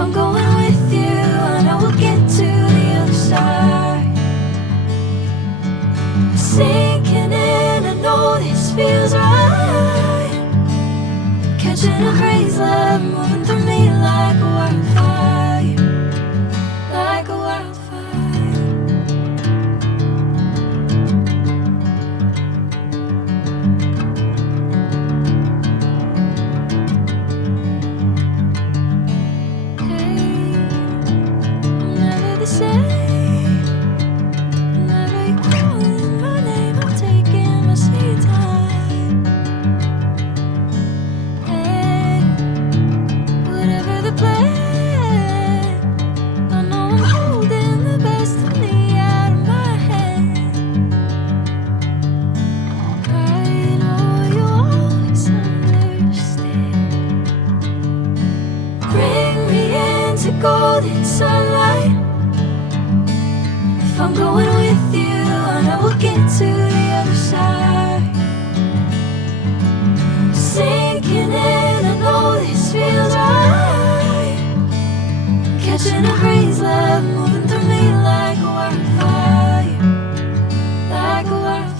I'm going with you, I know we'll get to the other side. Sinking in, I know this feels right. Catching a crazy love, moving through me like a wildfire, like a wildfire. Golden sunlight. If I'm going with you, I know we'll get to the other side. Sinking in, I know this feels right. Catching a crazy love, moving through me like a wildfire, like a wildfire.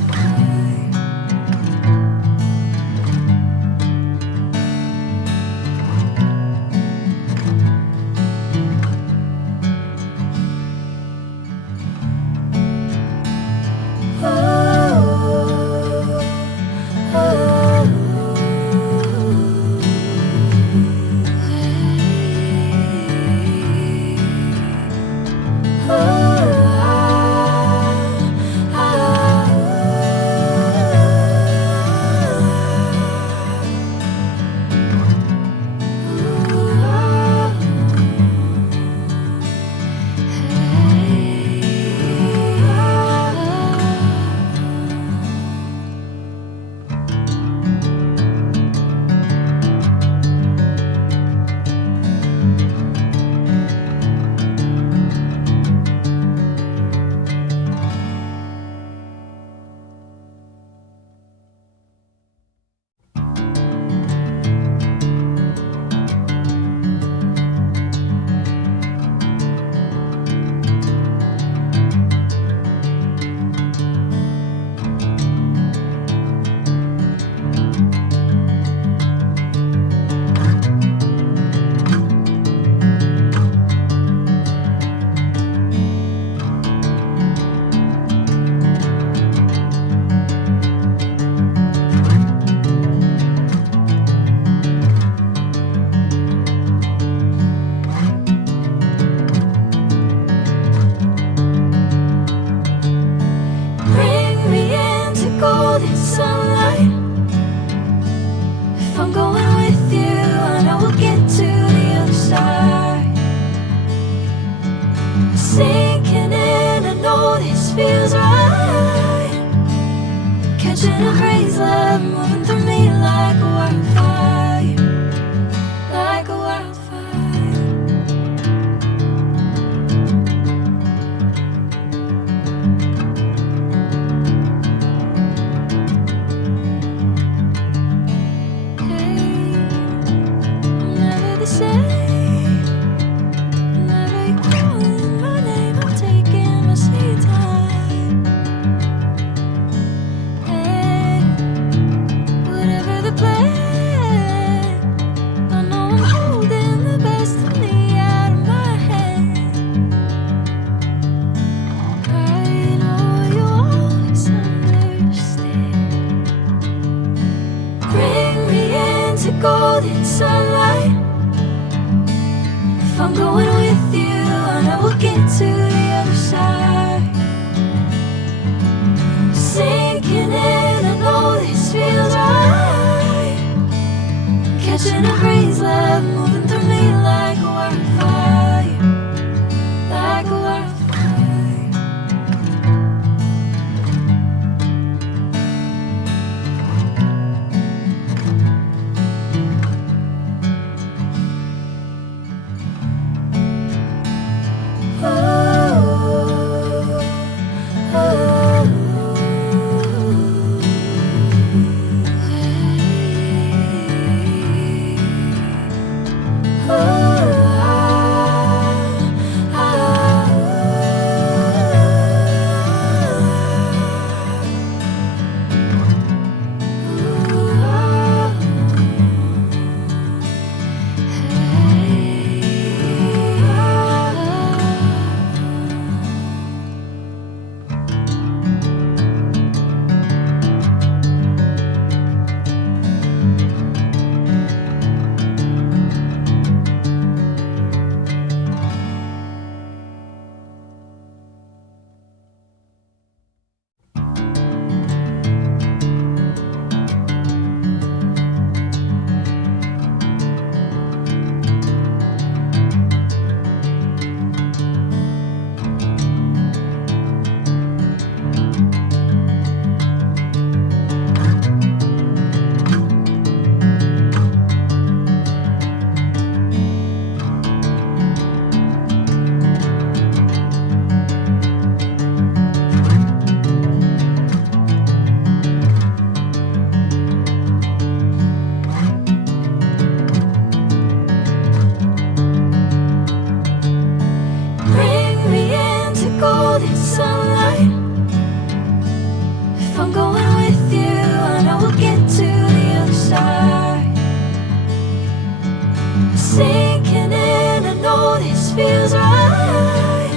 feels right.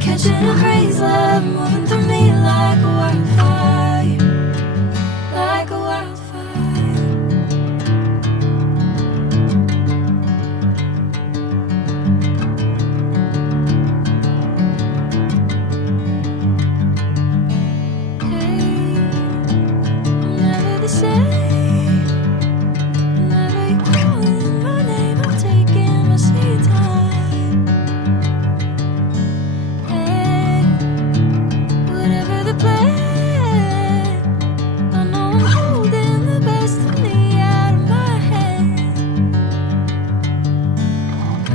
Catching a crazy love moving through me like a wildfire, like a wildfire. Hey, I'm never the same. Whenever you're calling my name, I'm taking my sweet time. Hey, whatever the plan, I know I'm holding the best of me out of my hand. I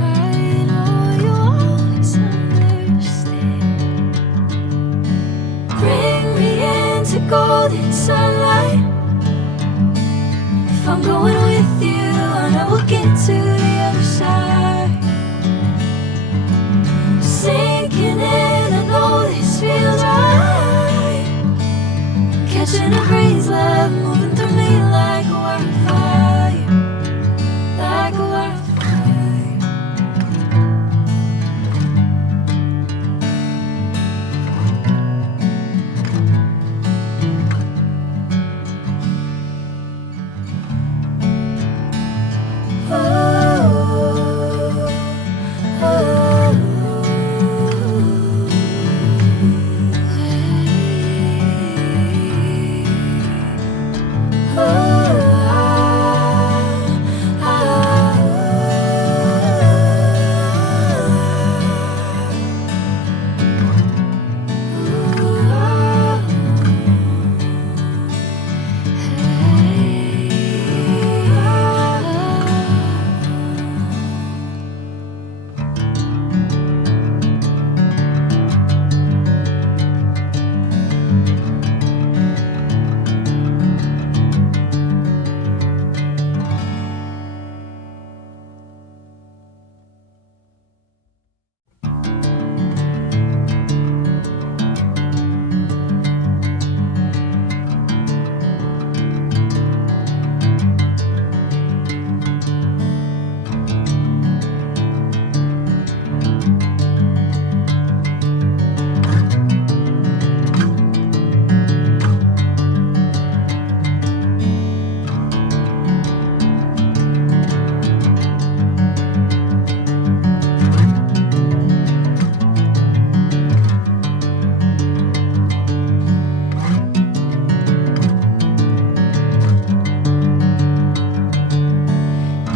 know you always understand. Bring me into golden sunlight. If I'm going with you, I know we'll get to the other side. Sinking in, I know this feels right. Catching a crazy love moving through me like a wildfire, like a wildfire.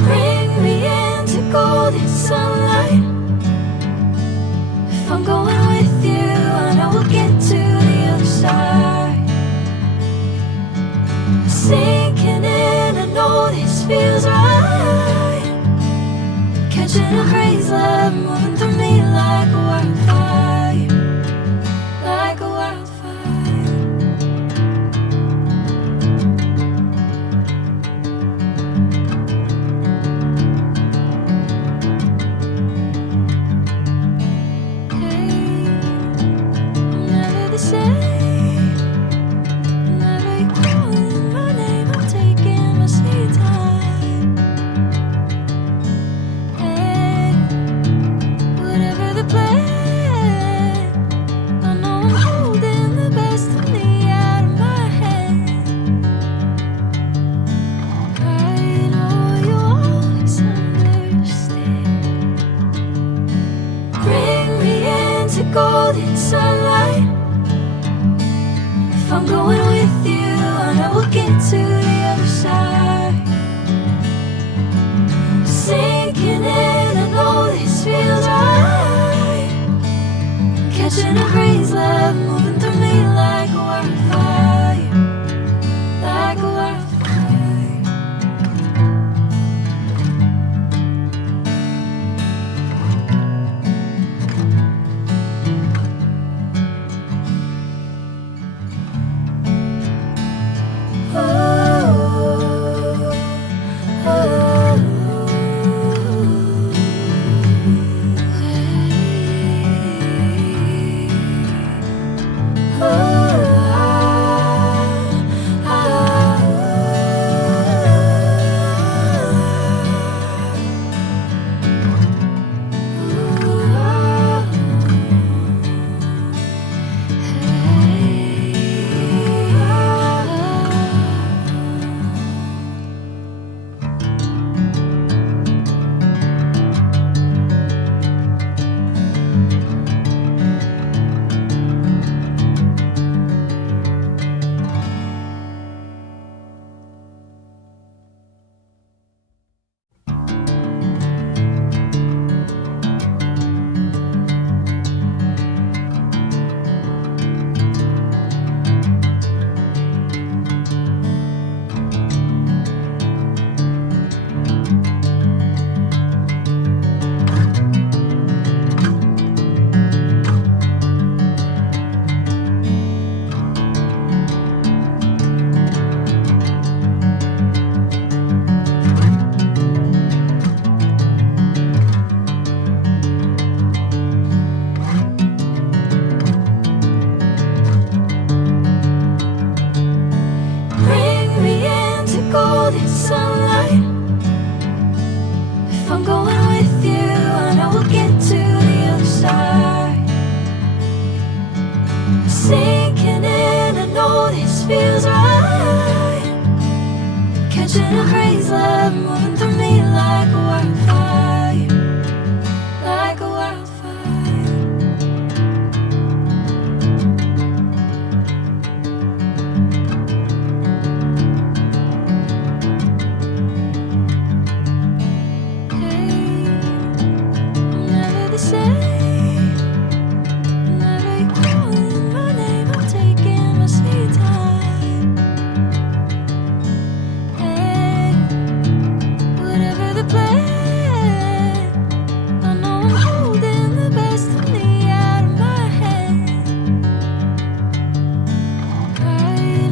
Bring me into golden sunlight. If I'm going with you, I know we'll get to the other side. Sinking in, I know this feels right. Catching a crazy love moving through me like a wildfire, like a wildfire. Hey, I'm never the same. Whenever you're calling my name, I'm taking my sweet time. Hey, whatever the plan, I know I'm holding the best of me out of my hand. I know you always understand. Bring me into golden sunlight. If I'm going with you, I know we'll get to the other side. Sinking in, I know this feels right. Catching a crazy love moving through me like a wildfire, like a wildfire. catching a crazy love moving through me like a wildfire, like a wildfire. Hey, I'm never the same. Whenever you're calling my name, I'm taking my sweet time. Hey, whatever the plan, I know I'm holding the best of me out of my hand. I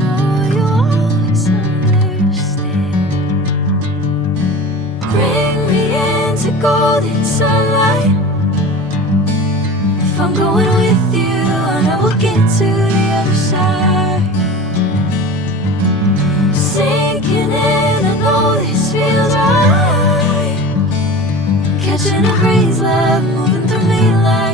know you always understand. Bring me into golden sunlight. If I'm going with you, I know we'll get to the other side. Sinking in, I know this feels right. Catching a crazy love moving through me like